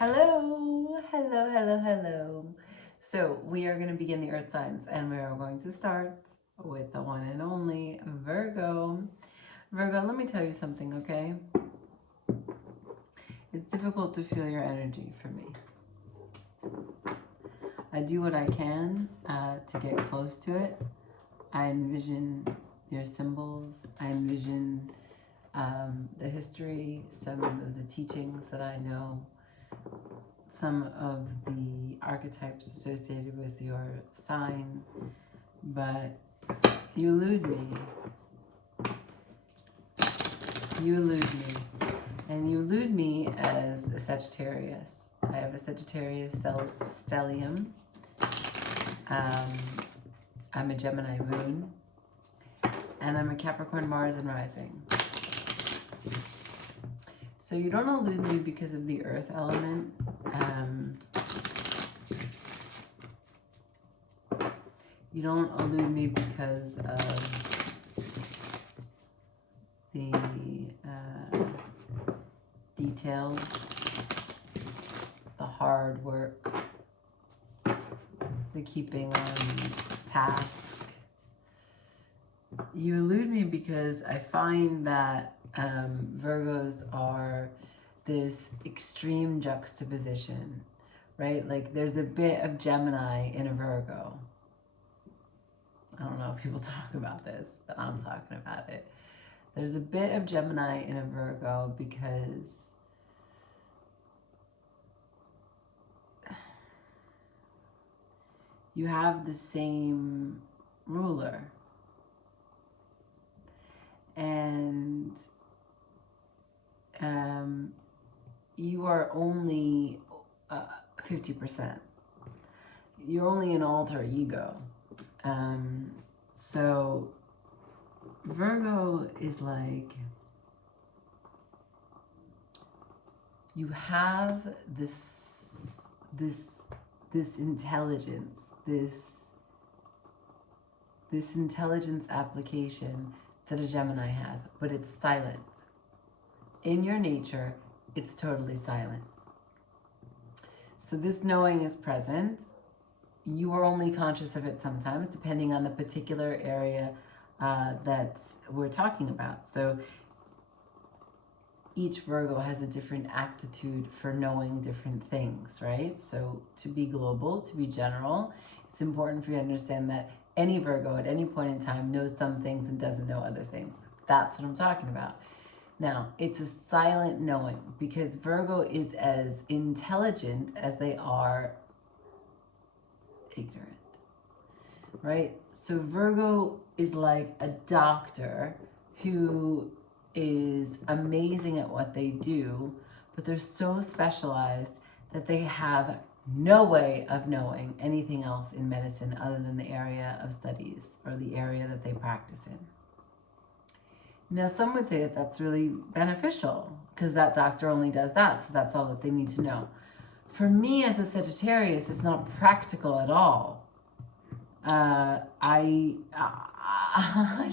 Hello, hello, hello, hello. So we are going to begin the earth signs and we are going to start with the one and only Virgo. Virgo, let me tell you something, okay? It's difficult to feel your energy for me. I do what I can to get close to it. I envision your symbols. I envision the history, some of the teachings that I know, some of the archetypes associated with your sign, but you elude me. You elude me. And you elude me as a Sagittarius. I have a Sagittarius stellium. I'm a Gemini moon. And I'm a Capricorn Mars and rising. So you don't elude me because of the earth element. You don't elude me because of the details, the hard work, the keeping on task. You elude me because I find that Virgos are this extreme juxtaposition, right? Like there's a bit of Gemini in a Virgo. I don't know if people talk about this, but I'm talking about it. There's a bit of Gemini in a Virgo because you have the same ruler. And you are only 50%. You're only an alter ego. So Virgo is like, you have this intelligence, this intelligence application that a Gemini has, but it's silent. In your nature, it's totally silent. So this knowing is present. You are only conscious of it sometimes, depending on the particular area that we're talking about. So each Virgo has a different aptitude for knowing different things, right? So to be global, to be general, it's important for you to understand that any Virgo at any point in time knows some things and doesn't know other things. That's what I'm talking about. Now, it's a silent knowing because Virgo is as intelligent as they are ignorant, right? So Virgo is like a doctor who is amazing at what they do, but they're so specialized that they have no way of knowing anything else in medicine other than the area of studies or the area that they practice in. Now, some would say that that's really beneficial because that doctor only does that, so that's all that they need to know. For me as a Sagittarius, it's not practical at all. I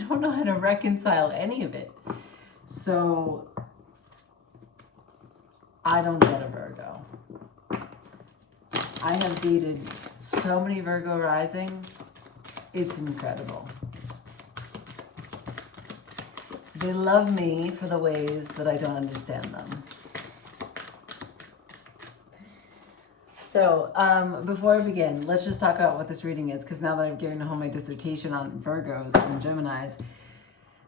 don't know how to reconcile any of it. So I don't get a Virgo. I have dated so many Virgo risings. It's incredible. They love me for the ways that I don't understand them. So before I begin, let's just talk about what this reading is, because now that I've given home my dissertation on Virgos and Geminis,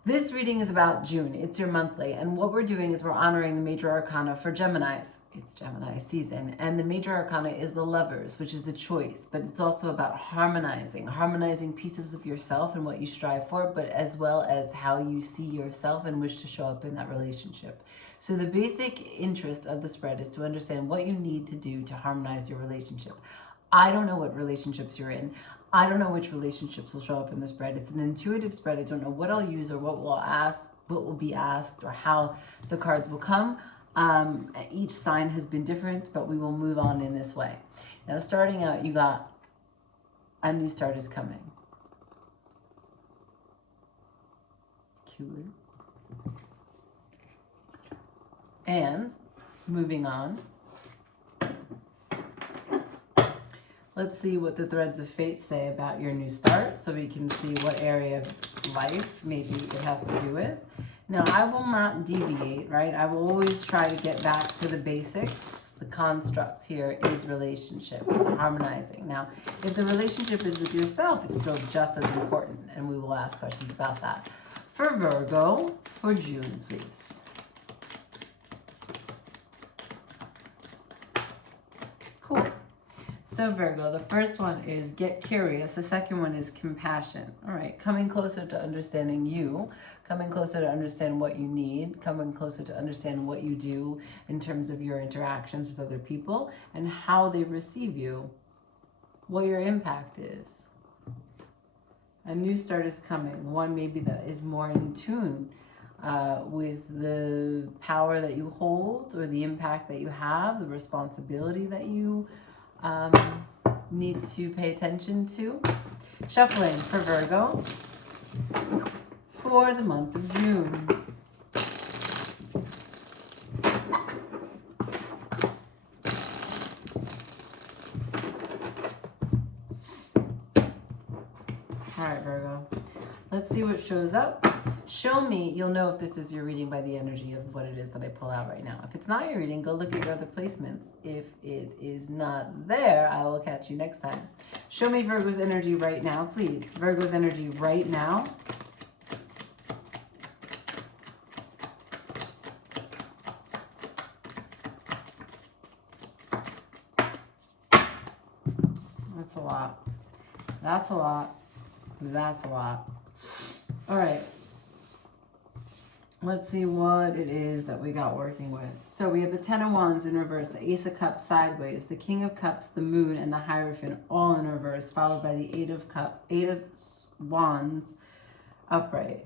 this reading is about June. It's your monthly, and what we're doing is we're honoring the major arcana for Geminis. It's Gemini season, and the major arcana is the Lovers, which is the choice, but it's also about harmonizing pieces of yourself and what you strive for, but as well as how you see yourself and wish to show up in that relationship. So the basic interest of the spread is to understand what you need to do to harmonize your relationship. I don't know what relationships you're in. I don't know which relationships will show up in the spread. It's an intuitive spread. I don't know what I'll use or what will be asked, or how the cards will come. Each sign has been different, but we will move on in this way. Now, starting out, you got a new start is coming. Cool. And moving on, Let's see what the threads of fate say about your new start, so we can see what area of life maybe it has to do with. Now, I will not deviate, right? I will always try to get back to the basics. The construct here is relationships, harmonizing. Now, if the relationship is with yourself, it's still just as important, and we will ask questions about that. For Virgo, for June, please. Cool. So Virgo, the first one is get curious. The second one is compassion. All right, coming closer to understanding you, coming closer to understand what you need, coming closer to understand what you do in terms of your interactions with other people and how they receive you, what your impact is. A new start is coming. One maybe that is more in tune with the power that you hold or the impact that you have, the responsibility that you need to pay attention to. Shuffling for Virgo for the month of June. All right, Virgo. Let's see what shows up. Show me, you'll know if this is your reading by the energy of what it is that I pull out right now. If it's not your reading, go look at your other placements. If it is not there, I will catch you next time. Show me Virgo's energy right now, please. Virgo's energy right now. That's a lot. That's a lot. That's a lot. All right. Let's see what it is that we got working with. So we have the Ten of Wands in reverse, the Ace of Cups sideways, the King of Cups, the Moon, and the Hierophant all in reverse, followed by the Eight of Wands upright.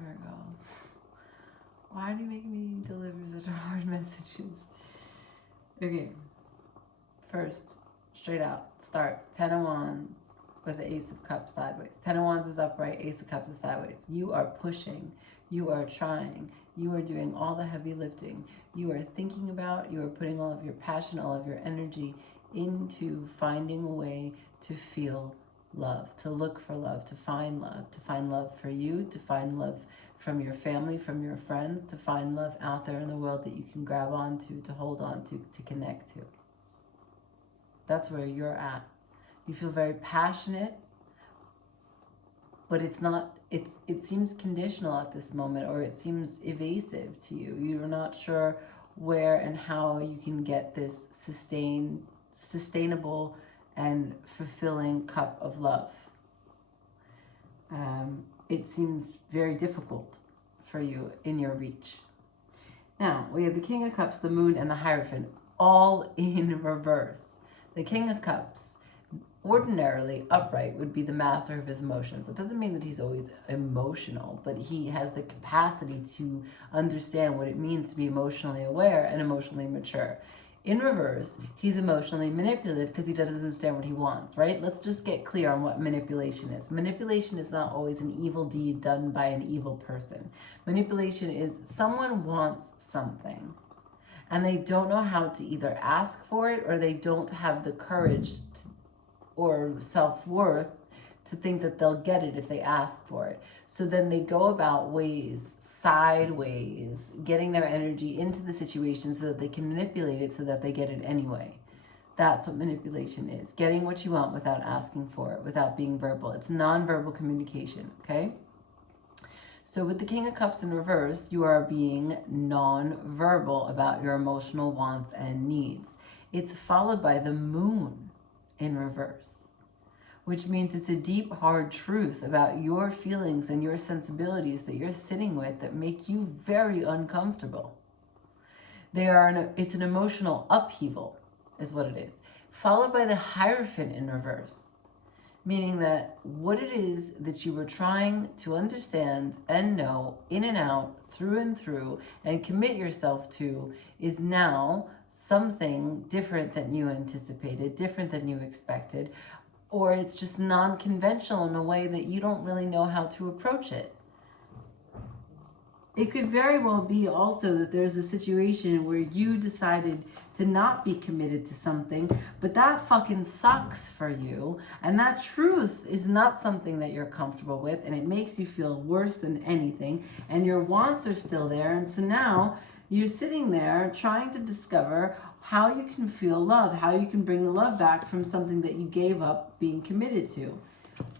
Virgo. Why do you make me deliver such hard messages? Okay. First, straight out, starts Ten of Wands with the Ace of Cups sideways. Ten of Wands is upright, Ace of Cups is sideways. You are pushing. You are trying. You are doing all the heavy lifting. You are thinking about, you are putting all of your passion, all of your energy into finding a way to feel love, to look for love, to find love for you, to find love from your family, from your friends, to find love out there in the world that you can grab onto, to hold on to connect to. That's where you're at. You feel very passionate, but it's not, it seems conditional at this moment, or it seems evasive to you. You're not sure where and how you can get this sustainable and fulfilling cup of love. It seems very difficult for you in your reach. Now, we have the King of Cups, the Moon, and the Hierophant, all in reverse. The King of Cups, ordinarily upright, would be the master of his emotions. It doesn't mean that he's always emotional, but he has the capacity to understand what it means to be emotionally aware and emotionally mature. In reverse, he's emotionally manipulative because he doesn't understand what he wants, right? Let's just get clear on what manipulation is. Manipulation is not always an evil deed done by an evil person. Manipulation is someone wants something and they don't know how to either ask for it, or they don't have the courage or self-worth to think that they'll get it if they ask for it. So then they go about ways, sideways, getting their energy into the situation so that they can manipulate it so that they get it anyway. That's what manipulation is. Getting what you want without asking for it, without being verbal. It's nonverbal communication, okay? So with the King of Cups in reverse, you are being nonverbal about your emotional wants and needs. It's followed by the Moon in reverse, which means it's a deep, hard truth about your feelings and your sensibilities that you're sitting with that make you very uncomfortable. It's an emotional upheaval, is what it is. Followed by the Hierophant in reverse, meaning that what it is that you were trying to understand and know in and out, through and through, and commit yourself to is now something different than you anticipated, different than you expected, or it's just non-conventional in a way that you don't really know how to approach it. It could very well be also that there's a situation where you decided to not be committed to something, but that fucking sucks for you. And that truth is not something that you're comfortable with, and it makes you feel worse than anything. And your wants are still there. And so now you're sitting there trying to discover how you can feel love, how you can bring the love back from something that you gave up being committed to.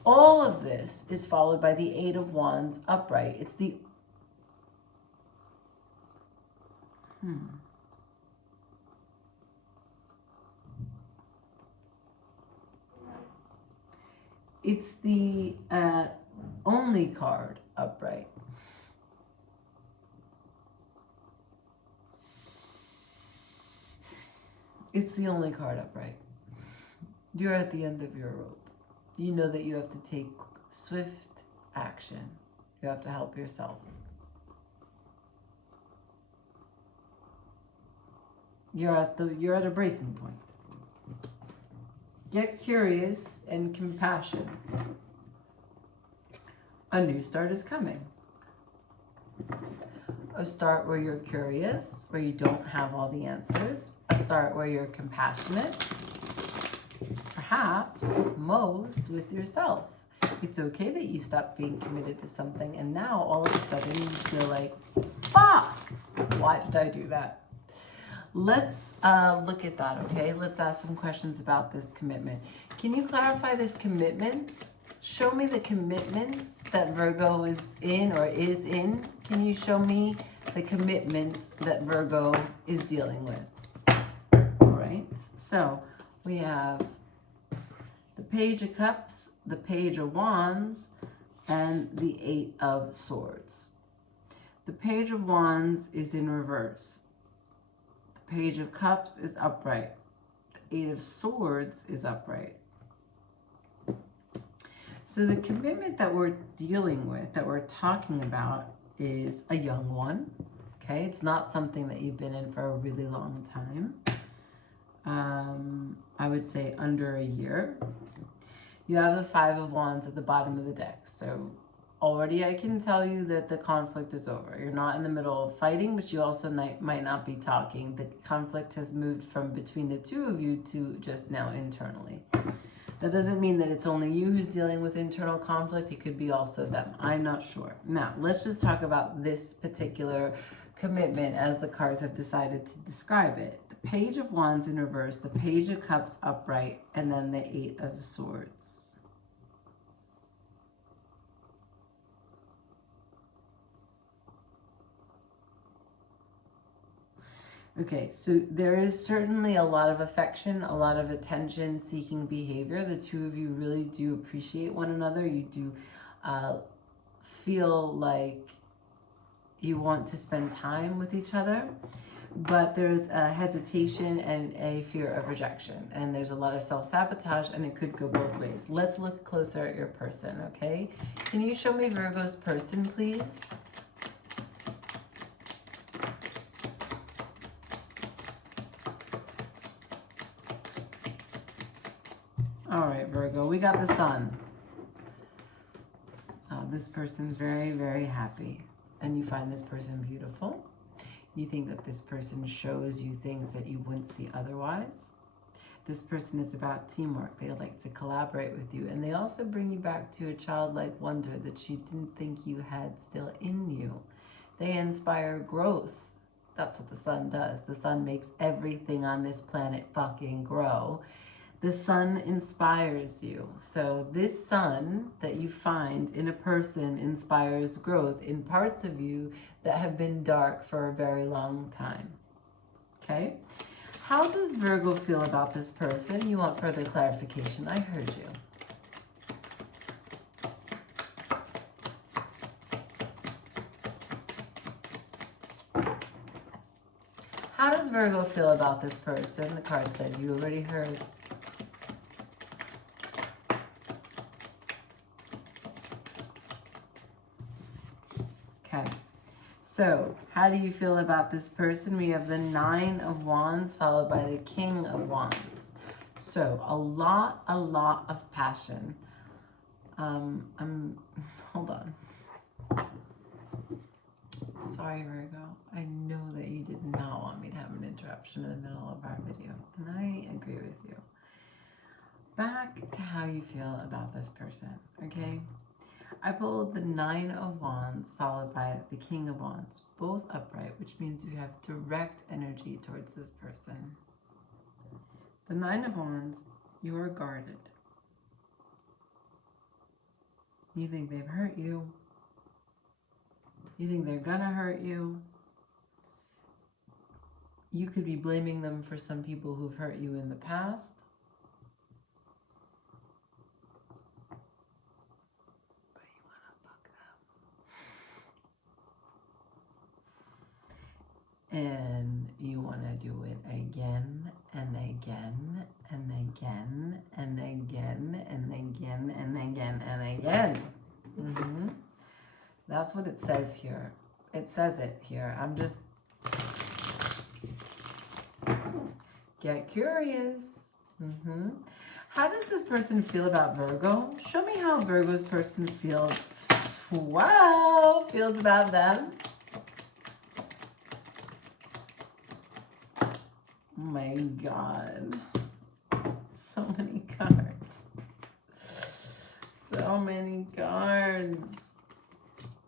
All of this is followed by the Eight of Wands upright. It's the It's the only card upright. It's the only card upright. You're at the end of your rope. You know that you have to take swift action. You have to help yourself. You're at a breaking point. Get curious and compassion. A new start is coming. A start where you're curious, where you don't have all the answers. A start where you're compassionate. Perhaps most with yourself. It's okay that you stopped being committed to something and now all of a sudden you feel like, fuck, why did I do that? Let's look at that, okay? Let's ask some questions about this commitment. Can you clarify this commitment? Show me the commitments that Virgo is in or is in. Can you show me the commitment that Virgo is dealing with? All right, so we have the Page of Cups, the Page of Wands, and the Eight of Swords. The Page of Wands is in reverse. The Page of Cups is upright. The Eight of Swords is upright. So the commitment that we're dealing with, that we're talking about, is a young one. Okay, it's not something that you've been in for a really long time. I would say under a year. You have the Five of Wands at the bottom of the deck. So already I can tell you that the conflict is over. You're not in the middle of fighting, but you also might not be talking. The conflict has moved from between the two of you to just now internally. That doesn't mean that it's only you who's dealing with internal conflict. It could be also them. I'm not sure. Now, let's just talk about this particular commitment as the cards have decided to describe it. The Page of Wands in reverse, the Page of Cups upright, and then the Eight of Swords. Okay, so there is certainly a lot of affection, a lot of attention-seeking behavior. The two of you really do appreciate one another. You do feel like you want to spend time with each other, but there's a hesitation and a fear of rejection, and there's a lot of self-sabotage, and it could go both ways. Let's look closer at your person, okay? Can you show me Virgo's person, please? All right, Virgo, we got the Sun. This person's very, very happy. And you find this person beautiful. You think that this person shows you things that you wouldn't see otherwise. This person is about teamwork. They like to collaborate with you. And they also bring you back to a childlike wonder that you didn't think you had still in you. They inspire growth. That's what the Sun does. The Sun makes everything on this planet fucking grow. The Sun inspires you. So this Sun that you find in a person inspires growth in parts of you that have been dark for a very long time. Okay? How does Virgo feel about this person? You want further clarification. I heard you. How does Virgo feel about this person? The card said you already heard. So, how do you feel about this person? We have the Nine of Wands followed by the King of Wands. So, a lot of passion. Hold on. Sorry, Virgo. I know that you did not want me to have an interruption in the middle of our video, and I agree with you. Back to how you feel about this person, okay? I pulled the Nine of Wands followed by the King of Wands, both upright, which means you have direct energy towards this person. The Nine of Wands, you are guarded. You think they've hurt you. You think they're gonna hurt you. You could be blaming them for some people who've hurt you in the past. But you wanna fuck them. And you wanna do it again and again and again and again and again and again and again. That's what it says here. It says it here. I'm just... Get curious. How does this person feel about Virgo? Show me how Virgo's persons feel. Wow! Feels about them. Oh my God. So many cards. So many cards.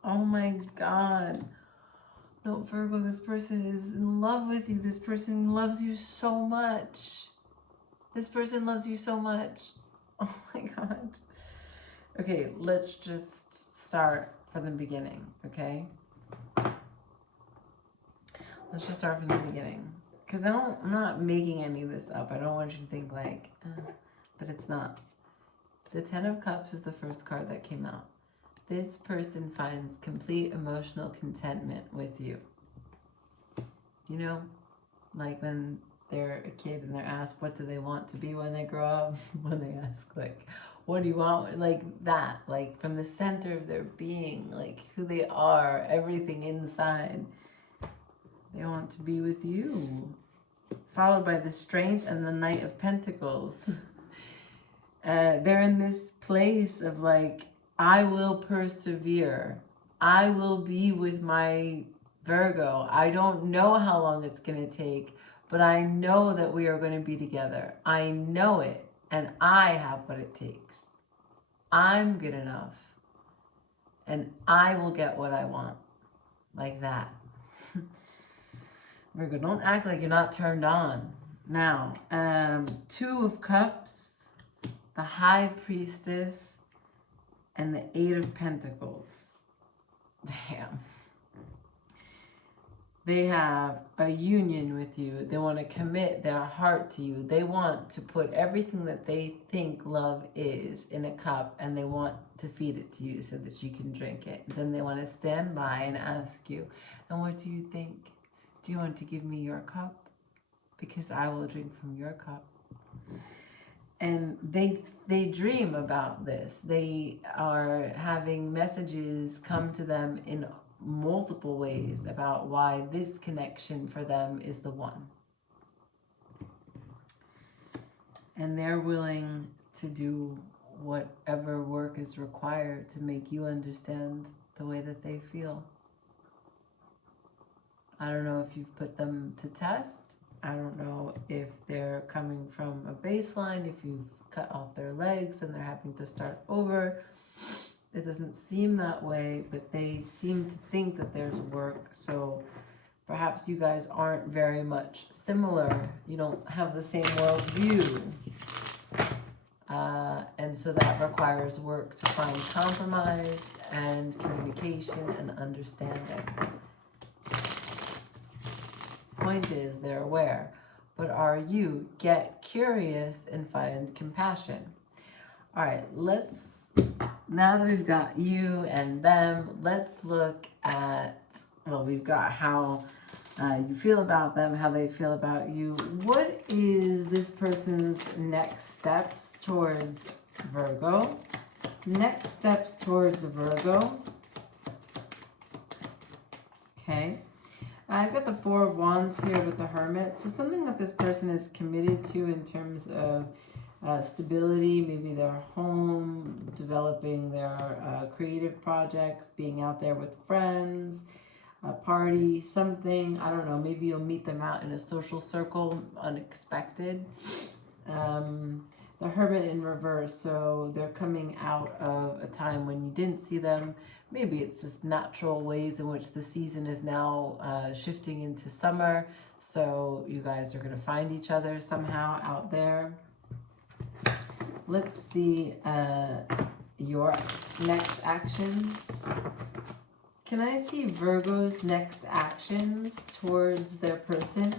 Oh my God. No, Virgo, this person is in love with you. This person loves you so much. This person loves you so much. Oh my God. Okay, let's just start from the beginning, okay? Let's just start from the beginning. Because I'm not making any of this up. I don't want you to think like, but it's not. The Ten of Cups is the first card that came out. This person finds complete emotional contentment with you. You know, like when they're a kid and they're asked, what do they want to be when they grow up? When they ask, like, what do you want? Like that, like from the center of their being, like who they are, everything inside. They want to be with you. Followed by the Strength and the Knight of Pentacles. They're in this place of like, I will persevere. I will be with my Virgo. I don't know how long it's going to take, but I know that we are going to be together. I know it, and I have what it takes. I'm good enough, and I will get what I want. Like that. Virgo, don't act like you're not turned on. Now, Two of Cups, the High Priestess, and the Eight of Pentacles. Damn. They have a union with you. They want to commit their heart to you. They want to put everything that they think love is in a cup, and they want to feed it to you so that you can drink it. Then they want to stand by and ask you, and what do you think? Do you want to give me your cup? Because I will drink from your cup. And they dream about this. They are having messages come to them in multiple ways about why this connection for them is the one. And they're willing to do whatever work is required to make you understand the way that they feel. I don't know if you've put them to test. I don't know if they're coming from a baseline, if you've cut off their legs and they're having to start over. It doesn't seem that way, but they seem to think that there's work. So perhaps you guys aren't very much similar. You don't have the same worldview. And so that requires work to find compromise and communication and understanding. Point is, they're aware. But are you? Get curious and find compassion. All right, now that we've got you and them, let's look at, well, we've got how you feel about them, how they feel about you. What is this person's next steps towards Virgo? Next steps towards Virgo. Okay. I've got the Four of Wands here with the Hermit. So something that this person is committed to in terms of stability, maybe their home, developing their creative projects, being out there with friends, a party, something. I don't know. Maybe you'll meet them out in a social circle, unexpected. The Hermit in reverse, so they're coming out of a time when you didn't see them. Maybe it's just natural ways in which the season is now shifting into summer, so you guys are going to find each other somehow out there. Let's see your next actions. Can I see Virgo's next actions towards their person?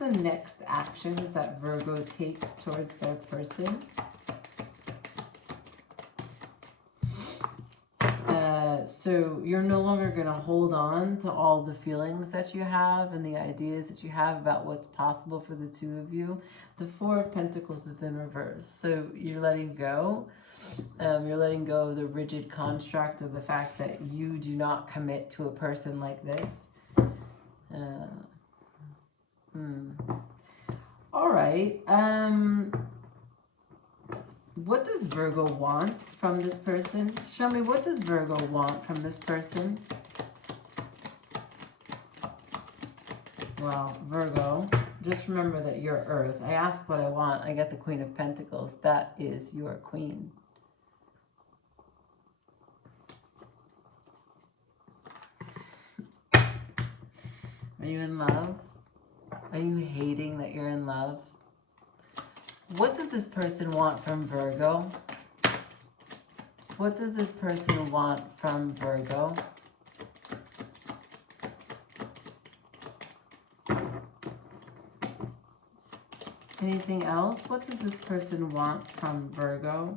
The next actions that Virgo takes towards their person. So you're no longer going to hold on to all the feelings that you have and the ideas that you have about what's possible for the two of you. The Four of Pentacles is in reverse. So you're letting go. You're letting go of the rigid construct of the fact that you do not commit to a person like this. All right. What does Virgo want from this person? Show me, what does Virgo want from this person? Well, Virgo, just remember that you're Earth. I ask what I want. I get the Queen of Pentacles. That is your queen. Are you in love? Are you hating that you're in love? What does this person want from Virgo? What does this person want from Virgo? Anything else? What does this person want from Virgo?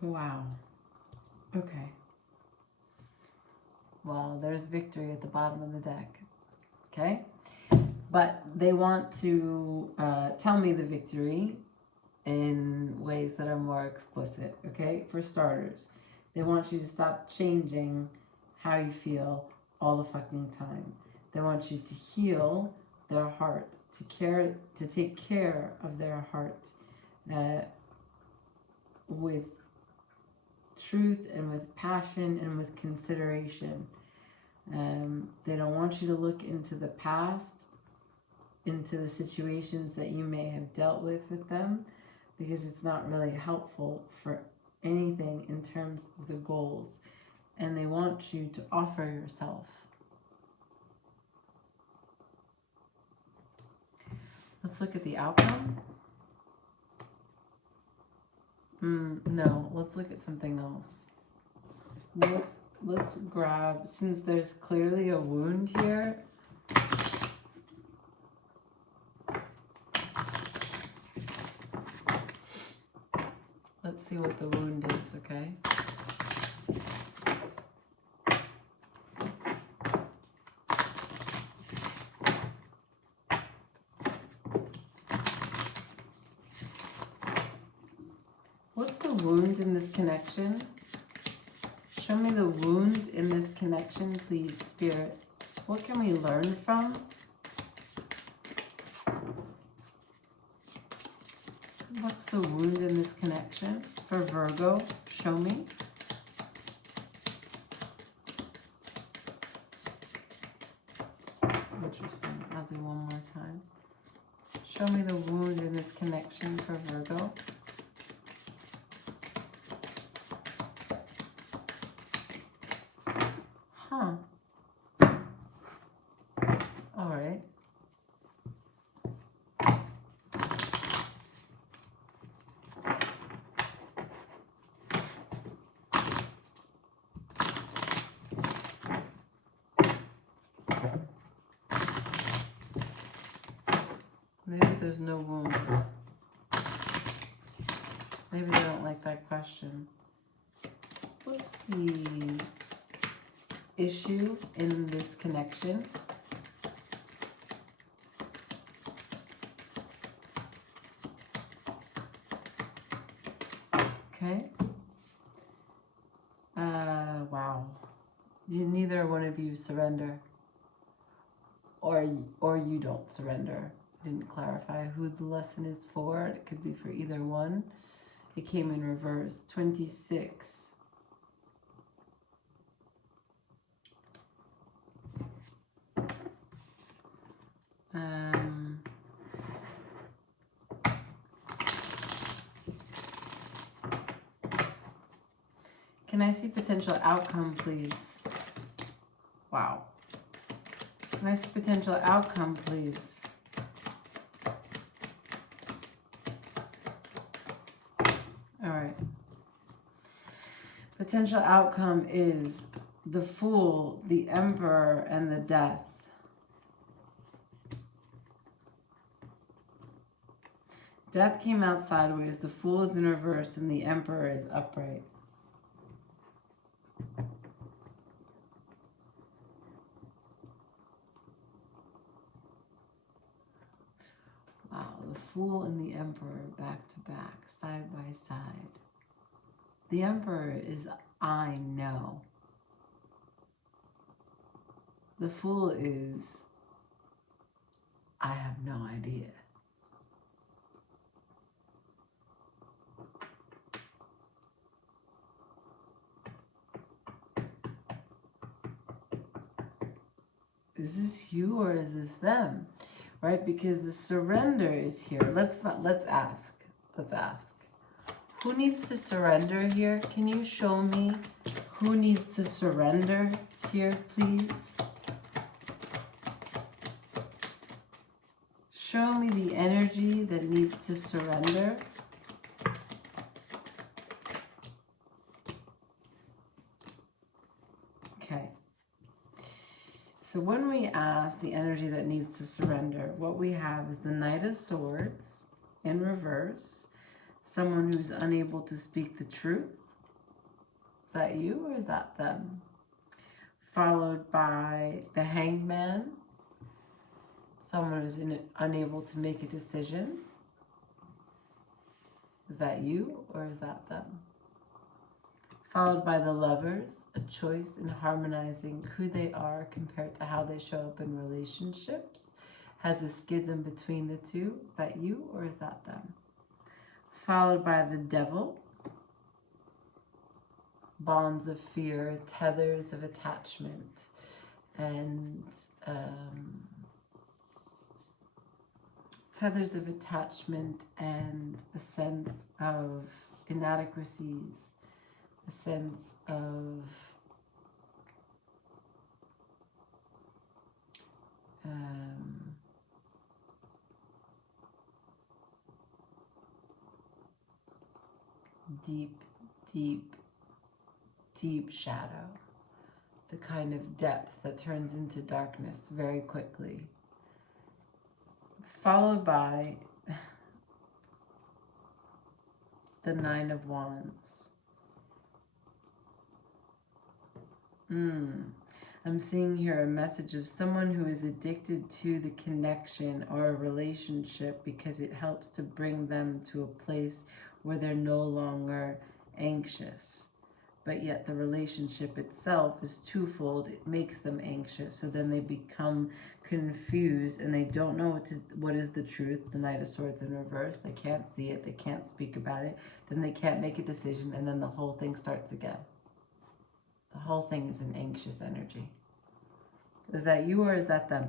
Wow. Okay. Well, there's victory at the bottom of the deck. Okay? But they want to tell me the victory in ways that are more explicit. Okay? For starters, they want you to stop changing how you feel all the fucking time. They want you to heal their heart, to take care of their heart with truth and with passion and with consideration. They don't want you to look into the past, into the situations that you may have dealt with them, because it's not really helpful for anything in terms of the goals. And they want you to offer yourself. Let's look at the outcome. No, let's look at something else. Let's grab, since there's clearly a wound here. Let's see what the wound is, okay? What's the wound in this connection? Show me the wound in this connection, please, Spirit. What can we learn from? What's the wound in this connection for Virgo? Show me. Interesting. I'll do one more time. Show me the wound in this connection for Virgo. Huh. All right. Maybe there's no wound. Maybe they don't like that question. What's the issue in this connection. Okay. Wow. Neither one of you surrender. Or you don't surrender. Didn't clarify who the lesson is for. It could be for either one. It came in reverse. 26. Can I see potential outcome, please? Wow. Can I see potential outcome, please? All right. Potential outcome is the Fool, the Emperor, and the Death. Death came out sideways, the Fool is in reverse, and the Emperor is upright. Wow, the Fool and the Emperor back to back, side by side. The Emperor is I know. The Fool is I have no idea. Is this you or is this them? Right? Because the surrender is here. Let's ask. Let's ask. Who needs to surrender here? Can you show me who needs to surrender here, please? Show me the energy that needs to surrender. Okay. So when we ask the energy that needs to surrender, what we have is the Knight of Swords in reverse. Someone who's unable to speak the truth. Is that you or is that them? Followed by the Hanged Man. Someone who's unable to make a decision. Is that you or is that them? Followed by the Lovers, a choice in harmonizing who they are compared to how they show up in relationships. Has a schism between the two. Is that you or is that them? Followed by the Devil, bonds of fear, tethers of attachment, and a sense of inadequacies, a sense of deep shadow, the kind of depth that turns into darkness very quickly. Followed by the Nine of Wands. I'm seeing here a message of someone who is addicted to the connection or a relationship because it helps to bring them to a place where they're no longer anxious. But yet the relationship itself is twofold. It makes them anxious. So then they become confused and they don't know what is the truth. The Knight of Swords in reverse. They can't see it. They can't speak about it. Then they can't make a decision. And then the whole thing starts again. The whole thing is an anxious energy. Is that you or is that them?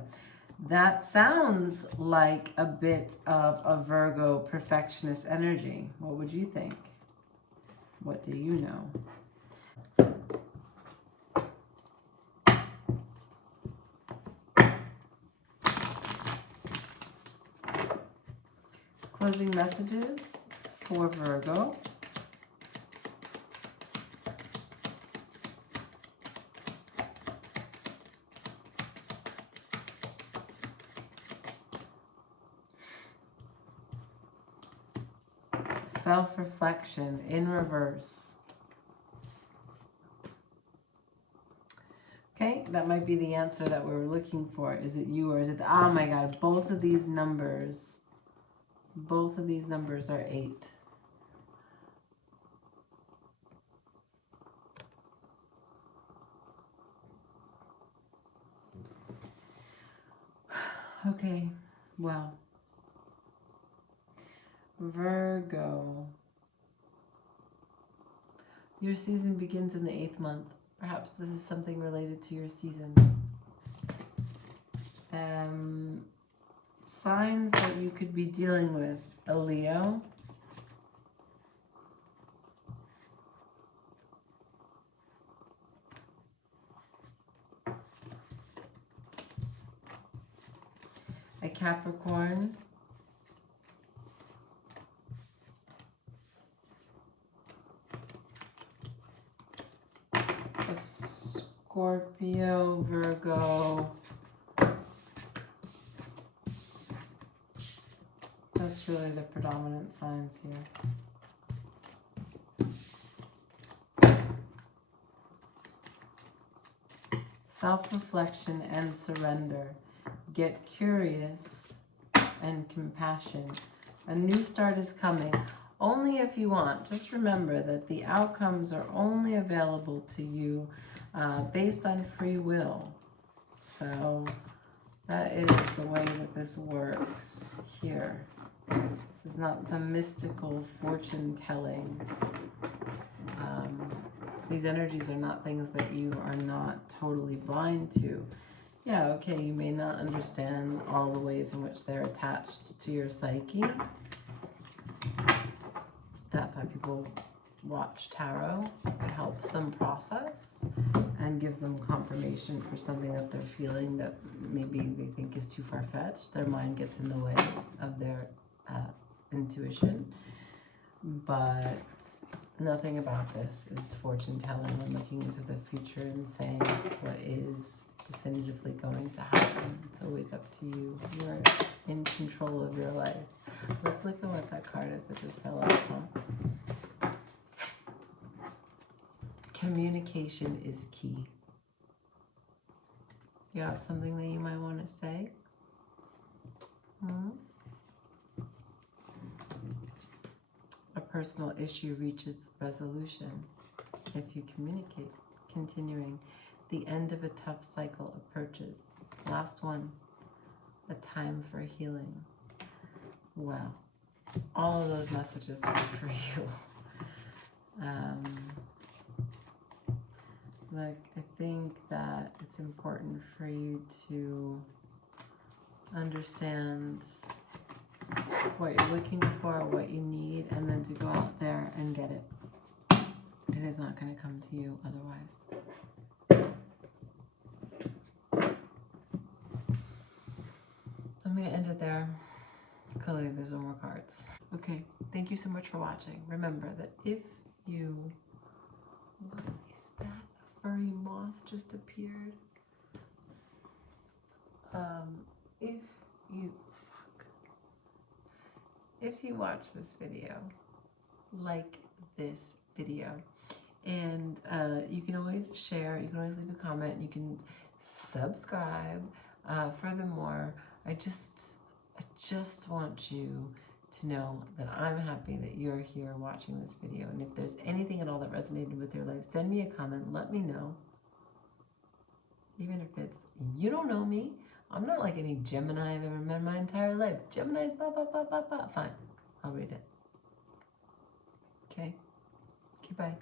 That sounds like a bit of a Virgo perfectionist energy. What would you think? What do you know? Closing messages for Virgo. Self-reflection in reverse. Okay, that might be the answer that we're looking for. Is it you or is it the, oh my God, both of these numbers are 8. Okay, well, Virgo, your season begins in the 8th month. Perhaps this is something related to your season. Signs that you could be dealing with: a Leo, a Capricorn, a Scorpio, Virgo. That's really the predominant signs here. Self-reflection and surrender. Get curious and compassion. A new start is coming, only if you want. Just remember that the outcomes are only available to you based on free will. So that is the way that this works here. This is not some mystical fortune telling. These energies are not things that you are not totally blind to. Yeah, okay, you may not understand all the ways in which they're attached to your psyche. That's why people watch tarot. It helps them process and gives them confirmation for something that they're feeling that maybe they think is too far-fetched. Their mind gets in the way of their intuition. But nothing about this is fortune telling or looking into the future and saying what is definitively going to happen. It's always up to you. You're in control of your life. Let's look at what that card is that just fell out. Communication is key. You have something that you might want to say? A personal issue reaches resolution if you communicate. Continuing. The end of a tough cycle approaches. Last one. A time for healing. Wow. All of those messages are for you. Look, I think that it's important for you to understand what you're looking for, what you need, and then to go out there and get it. It is not going to come to you otherwise. I'm going to end it there. Clearly, there's no more cards. Okay, thank you so much for watching. Remember that if you... What is that? A furry moth just appeared. If you watch this video, like this video, and you can always share, you can always leave a comment, you can subscribe. Furthermore, I just want you to know that I'm happy that you're here watching this video. And if there's anything at all that resonated with your life, send me a comment, let me know. Even if it's, you don't know me, I'm not like any Gemini I've ever met in my entire life. Gemini's blah, blah, blah, blah, blah. Fine, I'll read it. Okay, bye.